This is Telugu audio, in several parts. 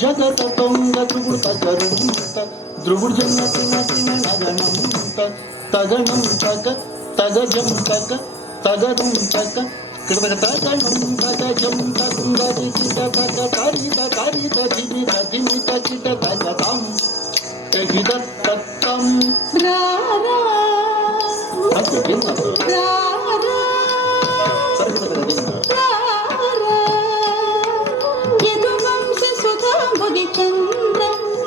జగత దొంగ ధ్రువుడు తగరుంత ధ్రువుడు జన్మతిన నగణంత తగణం తగ తగజం తగ తగరుం తగ తగణం తగజం తగరి తగ తరిత తరిత ధిమిత ధిమిత చిట తగతం తగిద తత్తం రారా రారా చంద్ర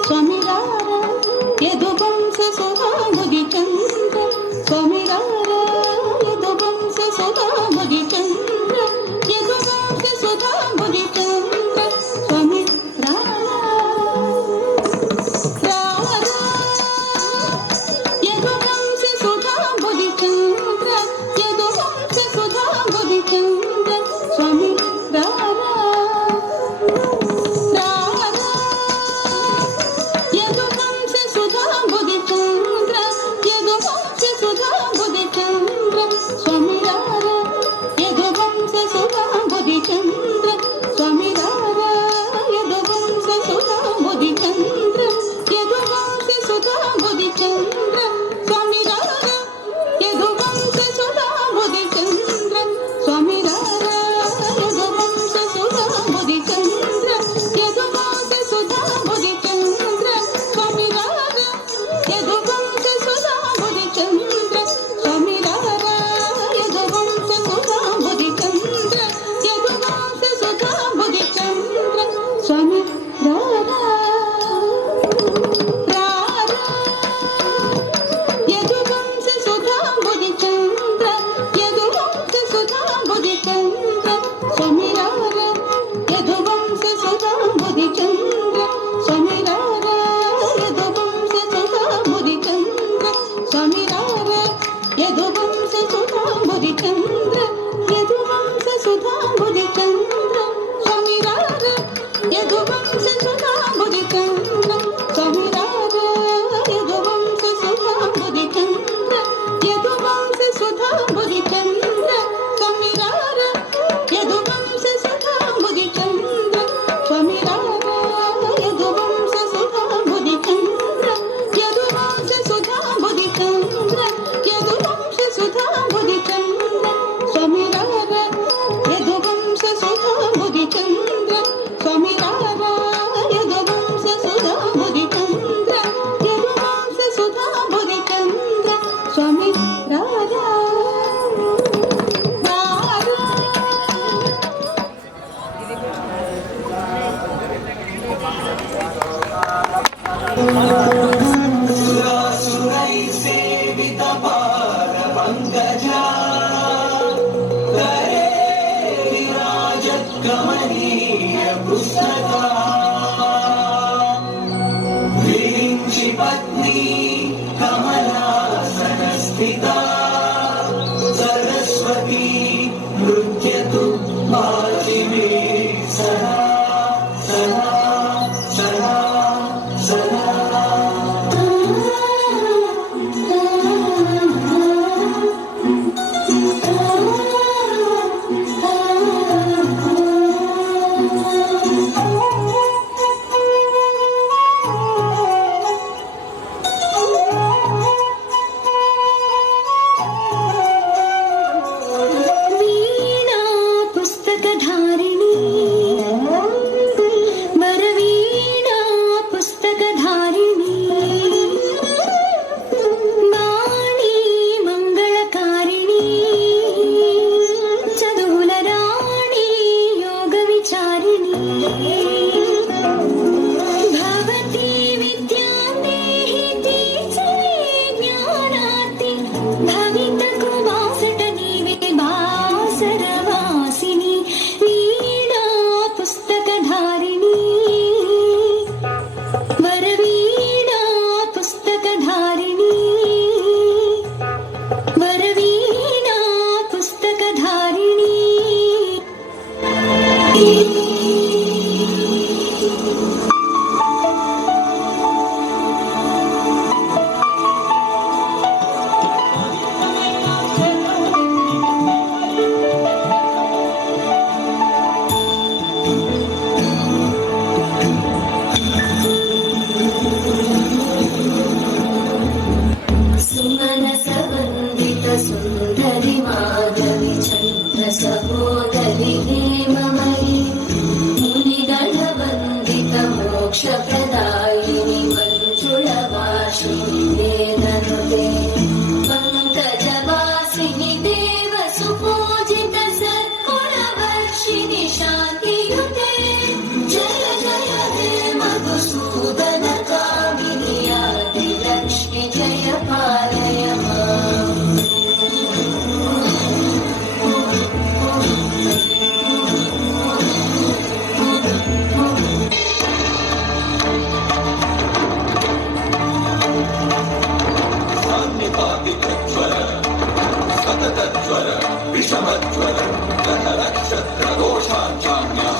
స్వామిరార యదువంశ సుధాముది చంద్ర స్వామిరార యదువంశ సుధాముది చంద్ర యదువంశ సుధాముది చంద్ర స్వామిరార రార యదువంశ సుధాముది చంద్ర యదువంశ సుధాముది చంద్ర స్వామిరార वीणा पुस्तकधारिणी सुन्दरि माधवि चन्द्र सहोदरि हेममयि मुनिगणवन्दित मोक्षप्रदायिनि मञ्जुळवासिनि वेदनुते पङ्कजवासिनि देव सुपूजित सद्गुणवर्षिणि शान्तियुते जय जय हे मधुसूदन कामिनि आदिलक्ष्मि जय पालय माम् सततज्वर विषमज्वर नक्षत्रदोषाचान्या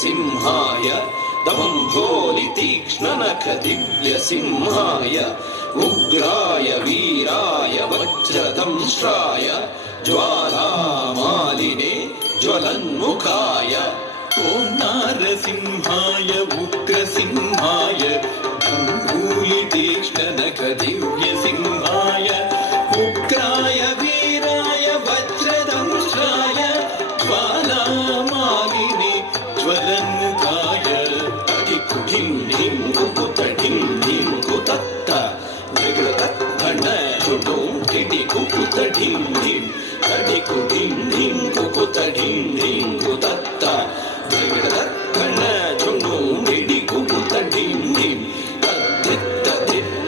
सिंहाय दमंभोलि तीक्ष्णनख दिव्य सिंहाय उग्राय वीराय वज्रदंष्ट्राय ज्वालामालिने ज्वलन्मुखाय ॐ नारसिंहाय उग्रसिंहाय दमंभोलि तीक्ष्णनख दिव्य सिंहाय उग्राय वीराय वज्रदंष्ट्राय ज्वालामालिने ज्वलन्मुखाय अडिकुढिं ढिं कुकुत ढिं ढिं कुतत्त जगदत् धन जुडुं टिडि कुकुत ढिं ढिं अडिकुढिं ढिं कुकुत ढिं ढिं कुतत्त जगदत् धन जुडुं टिडि कुकुत ढिं ढिं तद्धित्त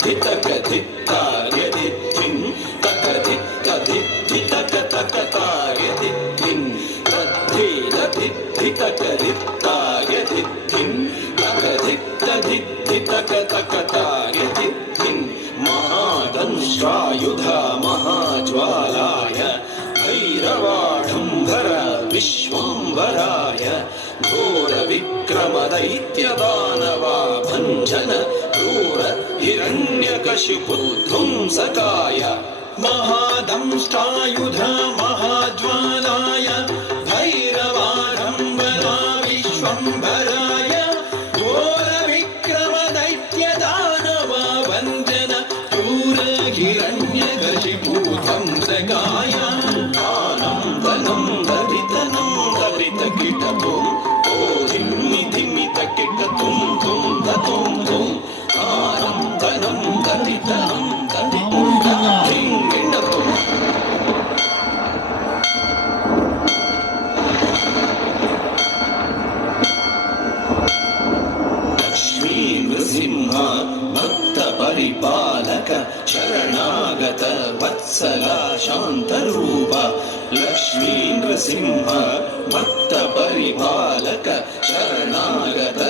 धित्त कधित्तार्यदित्तिं तकधित्त धित्तितक तकतार्यदित्तिं तद्धितधित्तितकधित्तार्यदित्तिं तकधित्तधित्तितक तकतार्यदित्तिं महादंष्ट्रायुधा महाज्वालाय भैरवाढम्बर विश्वम्भराय घोरविक्रमदैत्यदानवा भञ्जन क्रूर हिरण्यकशिपुध्वंसकाय महादंष्टायुध महाज्वालाय भैरवाढम्बरा विश्वम्भराय घोरविक्रमदैत्यदानवा भञ्जन क्रूर हिरण्यकशिपुध्वंसकाय आनन्दनं दरितनं दरितकिटतुं ओ धिम्मि धिम्मि तकिटतुं तुं ततुं तुं आनन्दनं दरितनं दरितकिटतुं लक्ष्मी नृसिंह भक्त परिपालक शरणागत वत्सला शान्तरूप लक्ष्मी नृसिंह भक्त परिपालक शरणागत